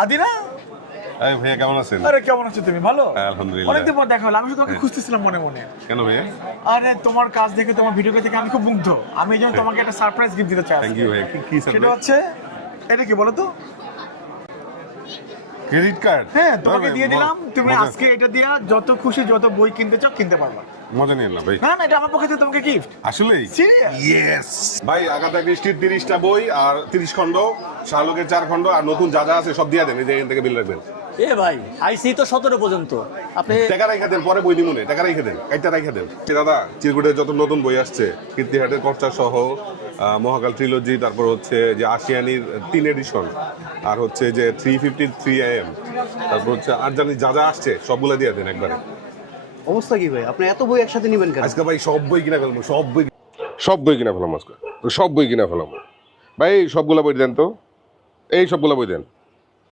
আদি না এই ভাইয়া কেমন আছেন? আরে কেমন আছো তুমি? ভালো? হ্যাঁ, আলহামদুলিল্লাহ। অনেকদিন পর দেখা হলো। আমি তোমাকে খুঁজতেছিলাম মনে মনে। কেন ভাইয়া? আরে তোমার কাজ দেখে তোমার ভিডিও দেখে আমি খুব মুগ্ধ। আমি এই তোমাকে একটা সারপ্রাইজ গিফট দিতে চাই থ্যাংক ইউ ভাইয়া। কি কি সেটা হচ্ছে এটা কি বলো তো? ক্রেডিট কার্ড হ্যাঁ তোমাকে দিয়ে দিলাম। তুমি আজকে এটা দিয়া যত খুশি যত বই কিনতে চাও কিনতে পারবা। মজা নিয়ে না ভাই। না না এটা আমার পক্ষে তোমাকে গিফট Serious? ইয়েস ভাই আগাথা ক্রিস্টির তিরিশটা বই আর তিরিশ খণ্ড শাহলুকের চার খণ্ড আর নতুন যা যা আছে সব দিয়ে দেন এই যে এখান থেকে বিল রাখবেন। এ ভাই আইসি তো সতেরো পর্যন্ত। আপনি টাকা রেখে দেন পরে বই দিমুনে টাকা রেখে দেন একটা রেখে দেন। যে দাদা চিরকুটের যত নতুন বই আসছে কীর্তিহাটের কর্চা সহ মহাকাল ট্রিলজি তারপর হচ্ছে যে আশিয়ানির তিন এডিশন আর হচ্ছে যে থ্রি ফিফটি থ্রি এম তারপর হচ্ছে আর জানি যা যা আসছে সবগুলো দিয়ে দেন একবারে। অবস্থা কি ভাই? আপনি এত বই একসাথে নেবেন কেন? আজকে ভাই সব বই কিনা ফেলব সব বই সব বই কিনা ফেলাম আজকে। সব বই কিনা ফেলাম। ভাই সবগুলা বই দেন তো। এই সবগুলা বই দেন।